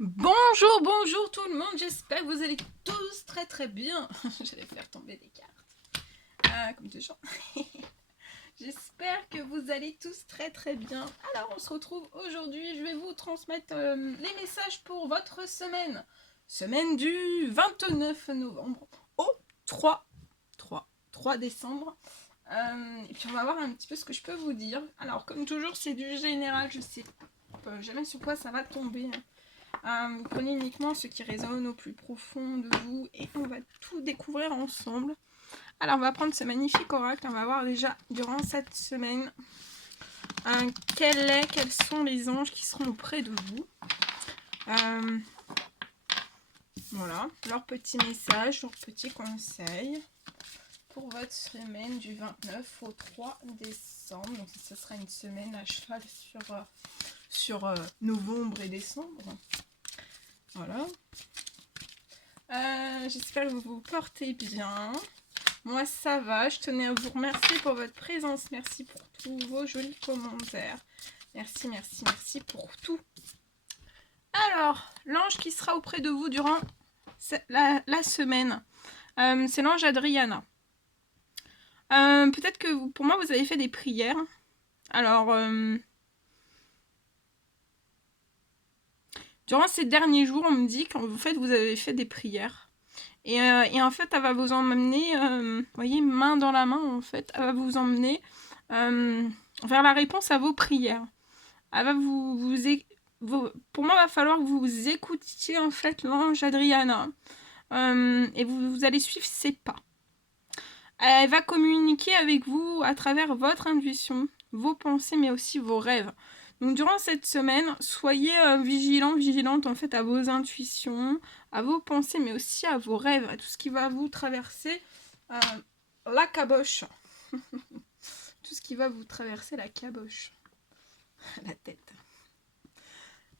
Bonjour, bonjour tout le monde, j'espère que vous allez tous très bien. J'allais faire tomber des cartes, comme toujours. J'espère que vous allez tous très bien. Alors on se retrouve aujourd'hui, je vais vous transmettre les messages pour votre semaine. Semaine du 29 novembre au 3 décembre. Et puis on va voir un petit peu ce que je peux vous dire. Alors comme toujours c'est du général, je sais jamais sur quoi ça va tomber. Prenez uniquement ce qui résonne au plus profond de vous et on va tout découvrir ensemble. Alors on va prendre ce magnifique oracle, on va voir déjà durant cette semaine quels sont les anges qui seront auprès de vous. Voilà, leurs petits messages, leurs petits conseils pour votre semaine du 29 au 3 décembre. Donc ce sera une semaine à cheval sur novembre et décembre. Voilà. J'espère que vous vous portez bien. Moi, ça va. Je tenais à vous remercier pour votre présence. Merci pour tous vos jolis commentaires. Merci, merci, merci pour tout. Alors, l'ange qui sera auprès de vous durant la semaine, c'est l'ange Adriana. Peut-être que pour moi, vous avez fait des prières. Alors, durant ces derniers jours, on me dit qu'en fait, vous avez fait des prières. Et en fait, elle va vous emmener, vous voyez, main dans la main, en fait, elle va vous emmener vers la réponse à vos prières. Elle va pour moi, il va falloir que vous écoutiez, en fait, l'ange Adriana. Et vous allez suivre ses pas. Elle va communiquer avec vous à travers votre intuition, vos pensées, mais aussi vos rêves. Donc durant cette semaine, soyez vigilante en fait à vos intuitions, à vos pensées, mais aussi à vos rêves, à tout ce qui va vous traverser la caboche. Tout ce qui va vous traverser la caboche. La tête.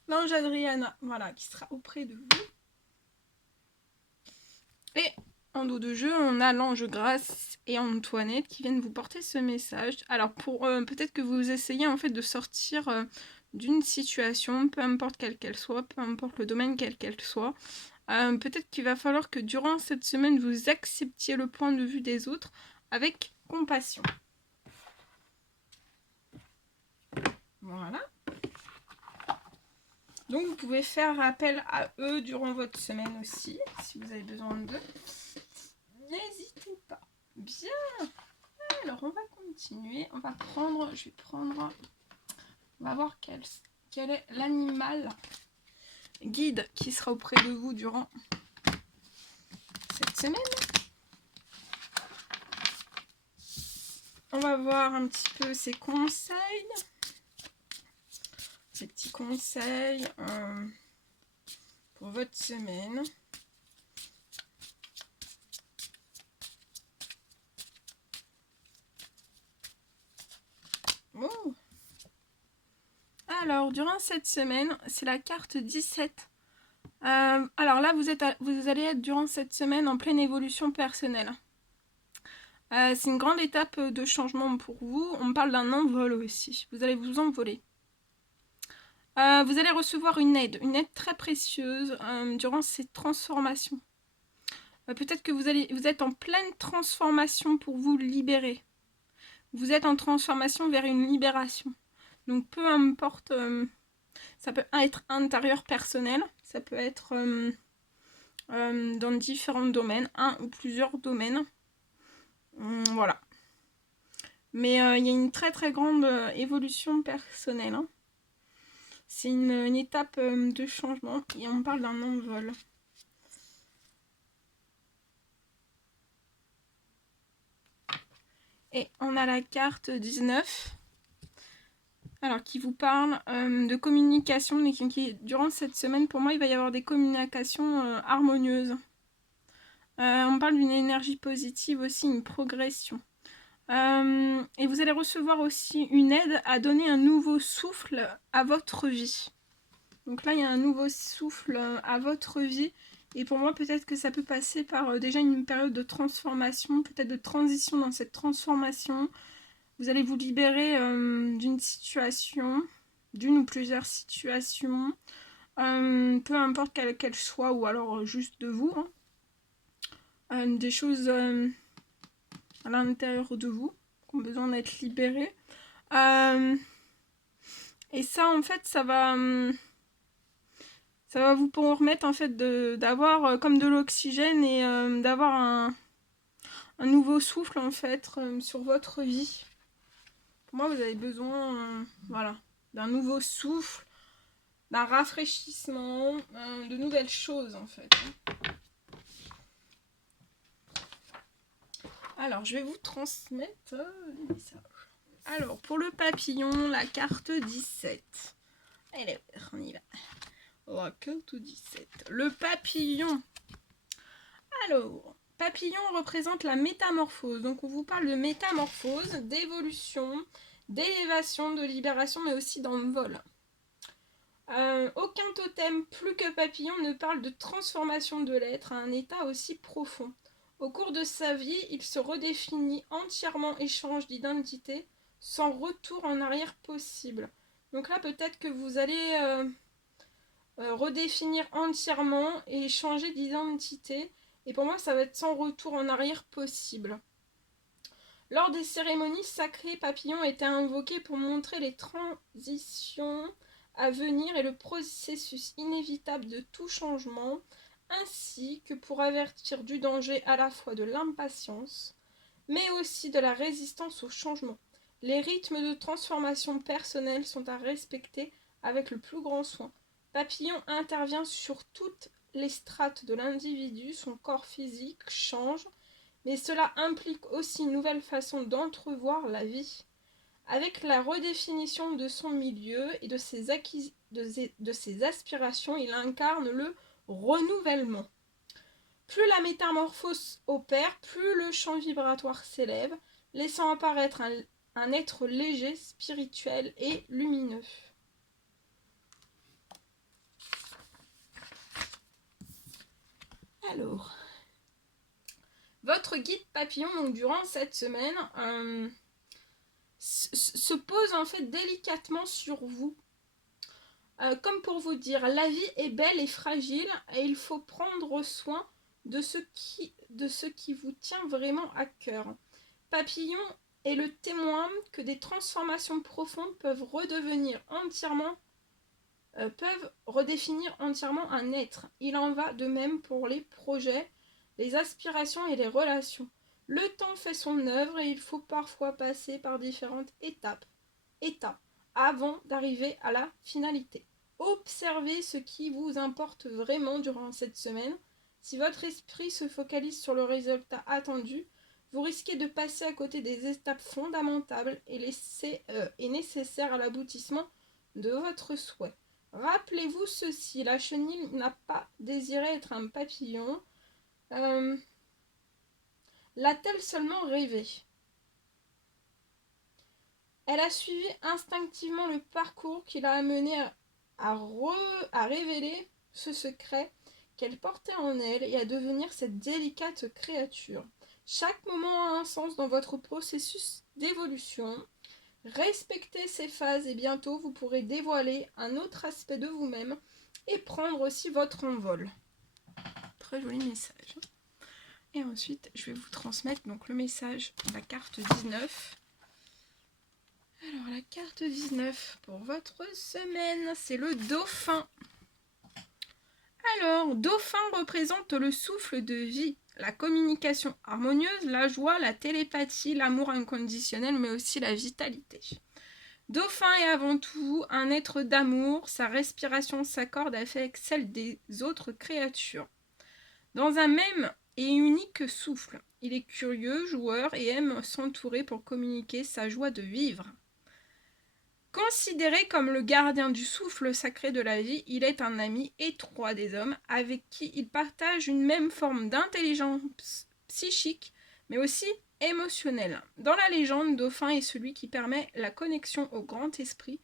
L'ange Adriana, voilà, qui sera auprès de vous. Et en dos de jeu, on a l'ange Grâce et Antoinette qui viennent vous porter ce message. Alors, pour peut-être que vous essayez en fait de sortir d'une situation, peu importe quelle qu'elle soit, peu importe le domaine quel qu'elle soit. Peut-être qu'il va falloir que durant cette semaine, vous acceptiez le point de vue des autres avec compassion. Voilà. Donc, vous pouvez faire appel à eux durant votre semaine aussi, si vous avez besoin d'eux. N'hésitez pas. Bien. Alors, on va continuer. On va voir quel est l'animal guide qui sera auprès de vous durant cette semaine. On va voir un petit peu ses conseils. Ses petits conseils pour votre semaine. Oh. Alors, durant cette semaine, c'est la carte 17. Alors là, vous allez être durant cette semaine en pleine évolution personnelle. C'est une grande étape de changement pour vous. On parle d'un envol aussi. Vous allez vous envoler. Vous allez recevoir une aide très précieuse durant cette transformation. Peut-être que vous êtes en pleine transformation pour vous libérer. Vous êtes en transformation vers une libération. Donc peu importe, ça peut être intérieur personnel, ça peut être dans différents domaines, un ou plusieurs domaines. Voilà. Mais il y a une très grande évolution personnelle. Hein. C'est une étape de changement et on parle d'un envol. Et on a la carte 19. Alors, qui vous parle de communication. Durant cette semaine, pour moi, il va y avoir des communications harmonieuses. On parle d'une énergie positive aussi, une progression. Et vous allez recevoir aussi une aide à donner un nouveau souffle à votre vie. Donc là, il y a un nouveau souffle à votre vie. Et pour moi, peut-être que ça peut passer par déjà une période de transformation, peut-être de transition dans cette transformation. Vous allez vous libérer d'une situation, d'une ou plusieurs situations. peu importe quelle soit, ou alors juste de vous, hein. Des choses à l'intérieur de vous qui ont besoin d'être libérées. Et ça, en fait, ça va vous permettre en fait d'avoir comme de l'oxygène et d'avoir un nouveau souffle en fait sur votre vie. Pour moi, vous avez besoin voilà, d'un nouveau souffle, d'un rafraîchissement, de nouvelles choses en fait. Alors, je vais vous transmettre les messages. Alors, pour le papillon, la carte 17. Allez, on y va. La carte 17. Le papillon. Alors, papillon représente la métamorphose. Donc, on vous parle de métamorphose, d'évolution, d'élévation, de libération, mais aussi d'envol. Aucun totem plus que papillon ne parle de transformation de l'être à un état aussi profond. Au cours de sa vie, il se redéfinit entièrement et change d'identité sans retour en arrière possible. Donc là, peut-être que vous allez redéfinir entièrement et changer d'identité. Et pour moi, ça va être sans retour en arrière possible. Lors des cérémonies sacrées, papillon était invoqué pour montrer les transitions à venir et le processus inévitable de tout changement, ainsi que pour avertir du danger à la fois de l'impatience, mais aussi de la résistance au changement. Les rythmes de transformation personnelle sont à respecter avec le plus grand soin. Papillon intervient sur toutes les strates de l'individu, son corps physique change, mais cela implique aussi une nouvelle façon d'entrevoir la vie. Avec la redéfinition de son milieu et de ses aspirations, il incarne le renouvellement. Plus la métamorphose opère, plus le champ vibratoire s'élève, laissant apparaître un être léger, spirituel et lumineux. Alors, votre guide papillon, donc durant cette semaine, se pose en fait délicatement sur vous. Comme pour vous dire, la vie est belle et fragile et il faut prendre soin de ce qui vous tient vraiment à cœur. Papillon est le témoin que des transformations profondes peuvent redéfinir entièrement un être. Il en va de même pour les projets, les aspirations et les relations. Le temps fait son œuvre et il faut parfois passer par différentes étapes avant d'arriver à la finalité. Observez ce qui vous importe vraiment durant cette semaine. Si votre esprit se focalise sur le résultat attendu, vous risquez de passer à côté des étapes fondamentales et nécessaires à l'aboutissement de votre souhait. Rappelez-vous ceci, la chenille n'a pas désiré être un papillon. L'a-t-elle seulement rêvé ? Elle a suivi instinctivement le parcours qui l'a amené à révéler ce secret qu'elle portait en elle et à devenir cette délicate créature. Chaque moment a un sens dans votre processus d'évolution. Respectez ces phases et bientôt vous pourrez dévoiler un autre aspect de vous-même et prendre aussi votre envol. Très joli message. Et ensuite, je vais vous transmettre donc le message de la carte 19. Alors, la carte 19 pour votre semaine, c'est le dauphin. Alors, dauphin représente le souffle de vie, la communication harmonieuse, la joie, la télépathie, l'amour inconditionnel, mais aussi la vitalité. Dauphin est avant tout un être d'amour, sa respiration s'accorde avec celle des autres créatures. Dans un même et unique souffle, il est curieux, joueur et aime s'entourer pour communiquer sa joie de vivre. Considéré comme le gardien du souffle sacré de la vie, il est un ami étroit des hommes avec qui il partage une même forme d'intelligence psychique, mais aussi émotionnelle. Dans la légende, Dauphin est celui qui permet la connexion au grand esprit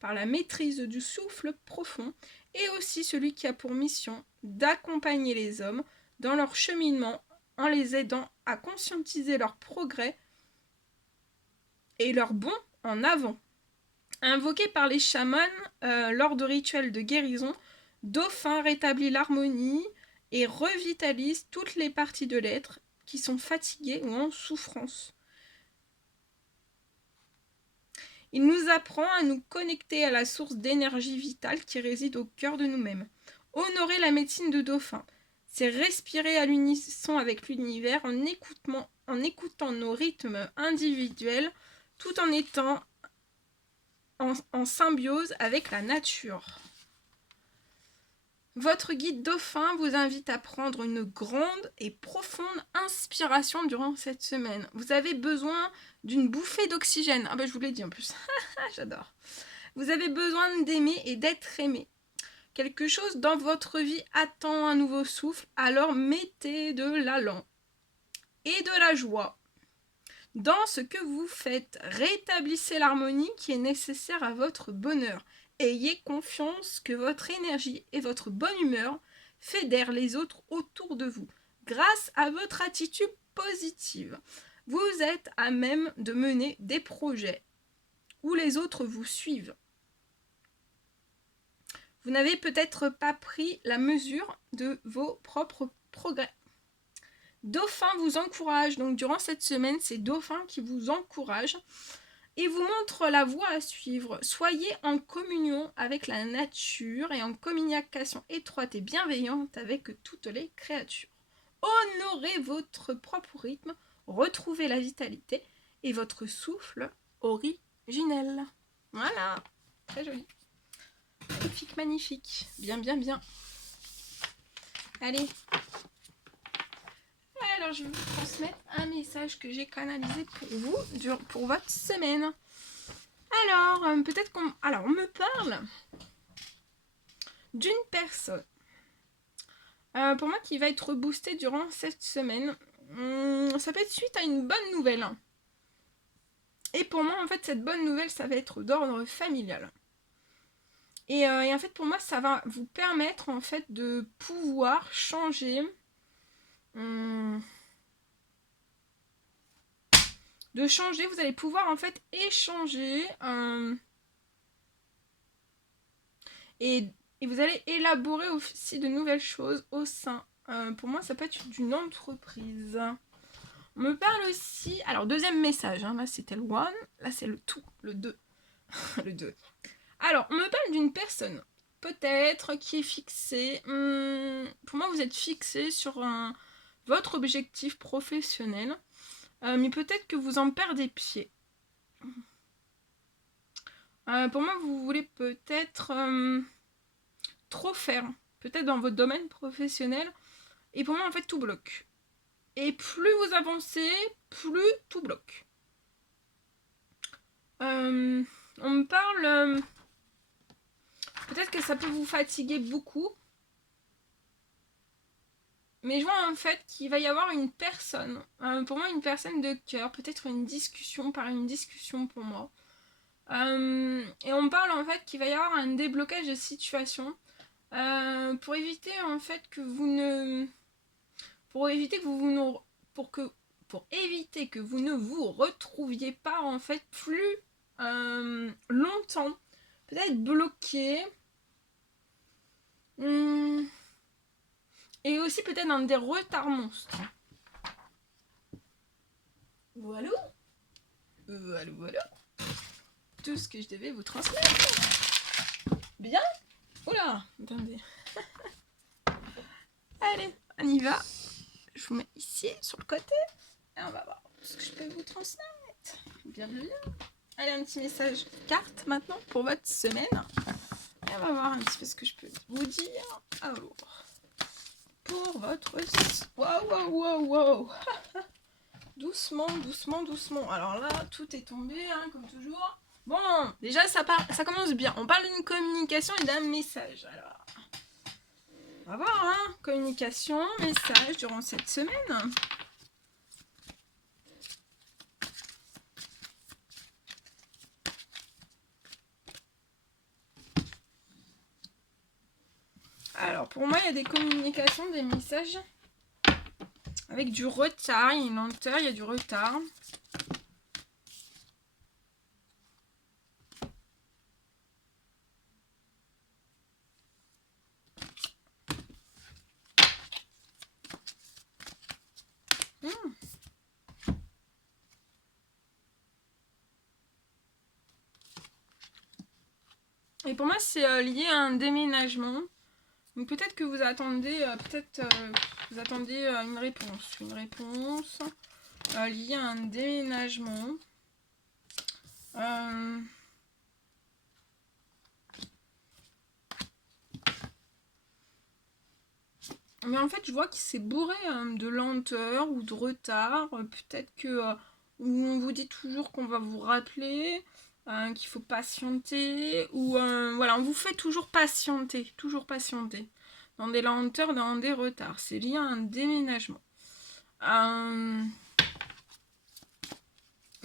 par la maîtrise du souffle profond et aussi celui qui a pour mission d'accompagner les hommes dans leur cheminement en les aidant à conscientiser leur progrès et leur bond en avant. Invoqué par les chamans lors de rituels de guérison, Dauphin rétablit l'harmonie et revitalise toutes les parties de l'être qui sont fatiguées ou en souffrance. Il nous apprend à nous connecter à la source d'énergie vitale qui réside au cœur de nous-mêmes. Honorer la médecine de Dauphin, c'est respirer à l'unisson avec l'univers en écoutant nos rythmes individuels tout en étant en symbiose avec la nature. Votre guide Dauphin vous invite à prendre une grande et profonde inspiration durant cette semaine. Vous avez besoin d'une bouffée d'oxygène. Ah ben je vous l'ai dit en plus. J'adore. Vous avez besoin d'aimer et d'être aimé. Quelque chose dans votre vie attend un nouveau souffle, alors mettez de l'allant et de la joie dans ce que vous faites. Rétablissez l'harmonie qui est nécessaire à votre bonheur. Ayez confiance que votre énergie et votre bonne humeur fédèrent les autres autour de vous. Grâce à votre attitude positive, vous êtes à même de mener des projets où les autres vous suivent. Vous n'avez peut-être pas pris la mesure de vos propres progrès. Dauphin vous encourage, donc durant cette semaine, c'est Dauphin qui vous encourage et vous montre la voie à suivre. Soyez en communion avec la nature et en communication étroite et bienveillante avec toutes les créatures. Honorez votre propre rythme, retrouvez la vitalité et votre souffle originel. Voilà, très joli. Magnifique, magnifique. Bien, bien, bien. Allez. Alors, je vais vous transmettre un message que j'ai canalisé pour vous, pour votre semaine. Alors, peut-être qu'on... Alors, on me parle d'une personne, pour moi, qui va être boostée durant cette semaine. Ça peut être suite à une bonne nouvelle. Et pour moi, en fait, cette bonne nouvelle, ça va être d'ordre familial. Et en fait, pour moi, ça va vous permettre, en fait, de pouvoir changer... de changer, vous allez pouvoir en fait échanger et vous allez élaborer aussi de nouvelles choses au sein. Pour moi, ça peut être d'une entreprise. On me parle aussi... Alors, deuxième message, hein, là c'était le 1, là c'est le 2, le 2. Le 2. Alors, on me parle d'une personne, peut-être, qui est fixée... pour moi, vous êtes fixé sur votre objectif professionnel. Mais peut-être que vous en perdez pied. Pour moi, vous voulez peut-être trop faire. Peut-être dans votre domaine professionnel. Et pour moi, en fait, tout bloque. Et plus vous avancez, plus tout bloque. On me parle... peut-être que ça peut vous fatiguer beaucoup. Mais je vois en fait qu'il va y avoir une personne. Pour moi, une personne de cœur. Peut-être une discussion pour moi. Et on parle en fait qu'il va y avoir un déblocage de situation pour éviter en fait que vous ne vous retrouviez pas en fait plus longtemps, peut-être bloqué, et aussi peut-être dans des retards monstres. Voilà. Tout ce que je devais vous transmettre. Bien. Oula, attendez. Allez, on y va. Je vous mets ici, sur le côté. Et on va voir ce que je peux vous transmettre. Bienvenue. Allez, un petit message carte maintenant pour votre semaine. Et on va voir un petit peu ce que je peux vous dire. Alors, pour votre... Waouh. Doucement. Alors là, tout est tombé, hein, comme toujours. Bon, déjà, ça commence bien. On parle d'une communication et d'un message. Alors, on va voir, hein. Communication, message durant cette semaine. Alors, pour moi, il y a des communications, des messages avec du retard. Il y a une lenteur, il y a du retard. pour moi, c'est lié à un déménagement. Donc peut-être que vous attendez, vous attendez une réponse. Une réponse liée à un déménagement. Mais en fait, je vois qu'il s'est bourré de lenteur ou de retard. Peut-être que on vous dit toujours qu'on va vous rappeler, qu'il faut patienter, ou voilà, on vous fait toujours patienter, dans des lenteurs, dans des retards. C'est lié à un déménagement.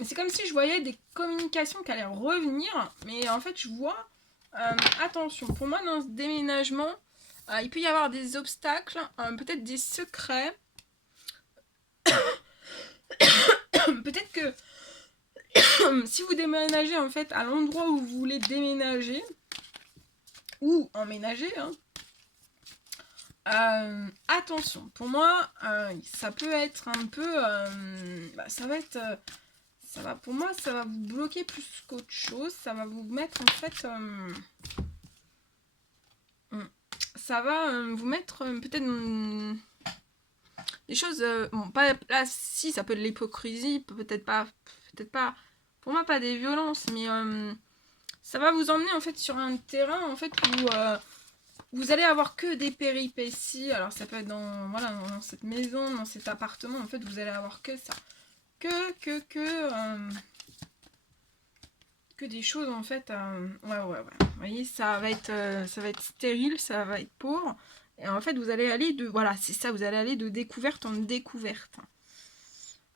C'est comme si je voyais des communications qui allaient revenir, mais en fait, je vois, attention, pour moi, dans ce déménagement, il peut y avoir des obstacles, peut-être des secrets. Peut-être que si vous déménagez en fait à l'endroit où vous voulez déménager ou emménager, attention, pour moi, ça peut être un peu, pour moi, ça va vous bloquer plus qu'autre chose. Ça va vous mettre en fait, ça va vous mettre peut-être des choses, bon, pas là, si ça peut être de l'hypocrisie, peut-être pas, pour moi pas des violences, mais ça va vous emmener en fait sur un terrain en fait où vous allez avoir que des péripéties. Alors ça peut être dans cette maison, dans cet appartement, en fait vous allez avoir que ça, que des choses en fait, ouais. Vous voyez, ça va être stérile, ça va être pauvre. Et en fait, vous allez aller voilà, c'est ça, vous allez aller de découverte en découverte.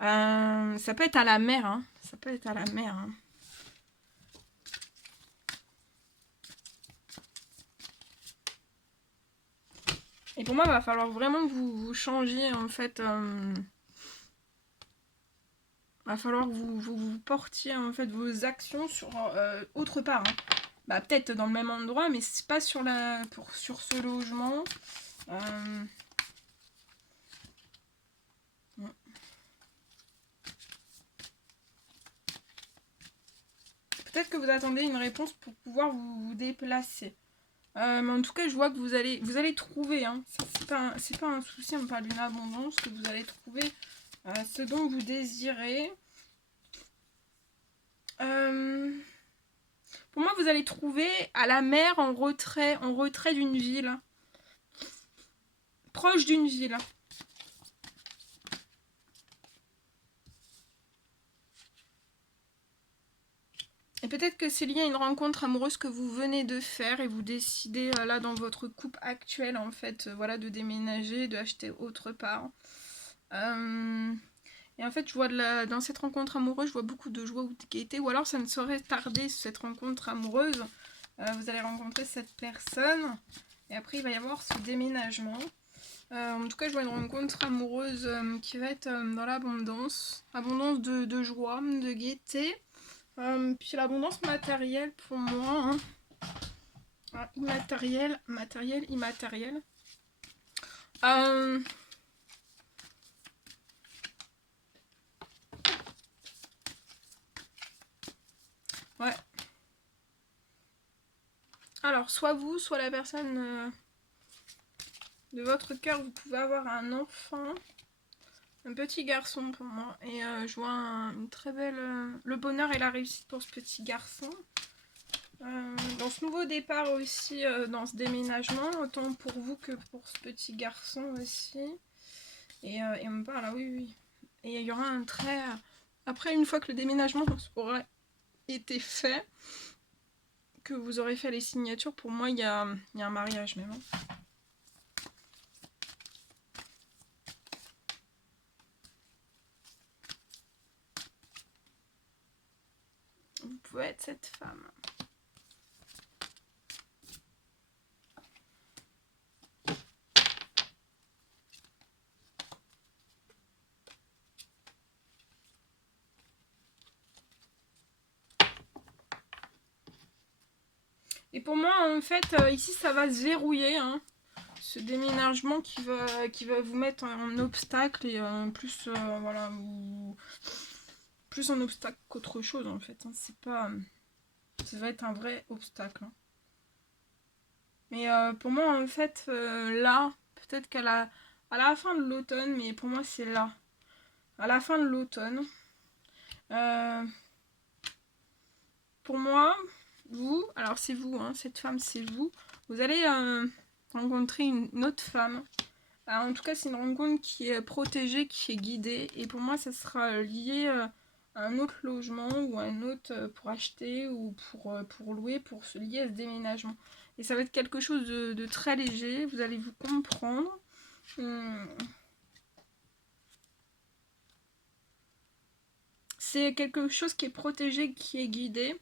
Ça peut être à la mer, ça peut être à la mer. Et pour moi, il va falloir vraiment que vous changiez, en fait. Va falloir que vous portiez, en fait, vos actions sur autre part. Peut-être dans le même endroit, mais c'est pas sur ce logement. Peut-être que vous attendez une réponse pour pouvoir vous déplacer. Mais en tout cas, je vois que vous allez trouver. C'est pas un souci, on parle d'une abondance, que vous allez trouver ce dont vous désirez. Pour moi, vous allez trouver à la mer en retrait d'une ville. Proche d'une ville. Et peut-être que c'est lié à une rencontre amoureuse que vous venez de faire et vous décidez là dans votre couple actuel en fait, voilà, de déménager, de acheter autre part. Et en fait, je vois dans cette rencontre amoureuse, je vois beaucoup de joie ou de gaieté, ou alors ça ne saurait tarder cette rencontre amoureuse. Vous allez rencontrer cette personne et après il va y avoir ce déménagement. En tout cas, je vois une rencontre amoureuse qui va être dans l'abondance, abondance de joie, de gaieté. Puis l'abondance matérielle pour moi, immatériel, immatériel. Ouais. Alors, soit vous, soit la personne de votre cœur, vous pouvez avoir un enfant, un petit garçon pour moi. Et je vois une très belle... le bonheur et la réussite pour ce petit garçon. Dans ce nouveau départ aussi, dans ce déménagement, autant pour vous que pour ce petit garçon aussi. Et on me parle, oui. Et il y aura un trait... après, une fois que le déménagement aura été fait, que vous aurez fait les signatures, pour moi, il y a un mariage même. Vous pouvez être cette femme. Et pour moi, en fait, ici, ça va se verrouiller. Ce déménagement qui va vous mettre en obstacle et plus, voilà, plus un obstacle qu'autre chose, en fait. C'est pas... ça va être un vrai obstacle. Mais pour moi, en fait, là, peut-être à la fin de l'automne, mais pour moi, c'est là. À la fin de l'automne. Pour moi, vous, alors c'est vous, hein, cette femme, c'est vous. Vous allez rencontrer une autre femme. En tout cas, c'est une rencontre qui est protégée, qui est guidée. Et pour moi, ça sera lié à un autre logement ou à un autre pour acheter ou pour louer, pour se lier à ce déménagement. Et ça va être quelque chose de très léger. Vous allez vous comprendre. C'est quelque chose qui est protégé, qui est guidé.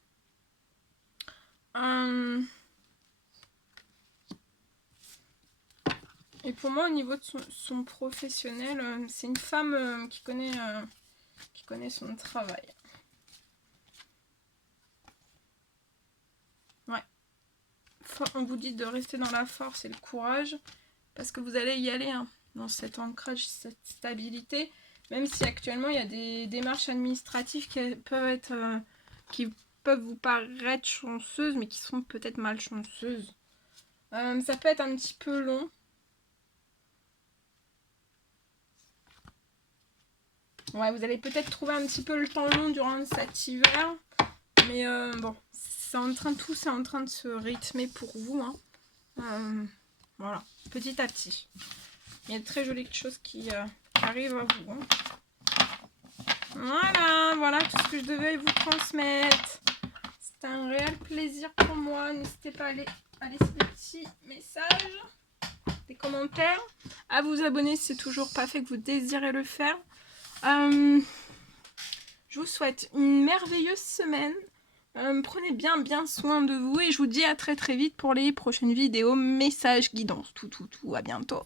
Et pour moi, au niveau de son professionnel, c'est une femme qui connaît son travail. Ouais. On vous dit de rester dans la force et le courage, parce que vous allez y aller, hein, dans cet ancrage, cette stabilité, même si actuellement il y a des démarches administratives qui peuvent vous paraître chanceuses, mais qui sont peut-être malchanceuses. Ça peut être un petit peu long. Ouais, vous allez peut-être trouver un petit peu le temps long durant cet hiver. Mais bon, tout c'est en train de se rythmer pour vous. Hein. Voilà, petit à petit. Il y a de très jolies choses qui arrivent à vous. Hein. Voilà tout ce que je devais vous transmettre. C'était un réel plaisir pour moi. N'hésitez pas à laisser des petits messages, des commentaires, à vous abonner si c'est toujours pas fait, que vous désirez le faire. Je vous souhaite une merveilleuse semaine. Prenez bien soin de vous et je vous dis à très vite pour les prochaines vidéos, messages, guidance, tout. À bientôt.